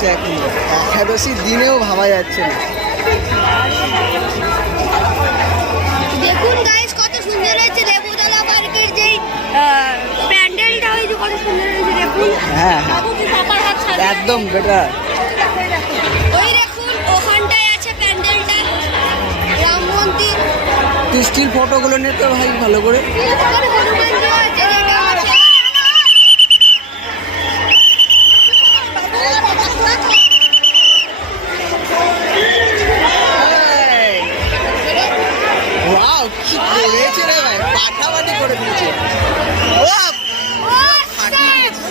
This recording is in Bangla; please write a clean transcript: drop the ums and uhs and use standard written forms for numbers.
চলছে এখন, একাদশী দিনেও ভাবা যাচ্ছে না। দেখুন গাইস কত সুন্দর হয়েছে দেবতলা পার্কের যে প্যান্ডেলটা, ওই যে কত সুন্দর হয়েছে দেখুন। হ্যাঁ হ্যাঁ একদম বেটার। ওই দেখুন ওখানটায় আছে প্যান্ডেলটা, রাম মন্দির। তুই স্টিল ফটোগুলো নে তো ভাই ভালো করে। হনুমানজিও আছে যেটা আছে। ওয়াও কি করেছে রে ভাই, ফাটাফাটি করে দিয়েছে। ওয়াও ফাটিয়ে দিয়েছে।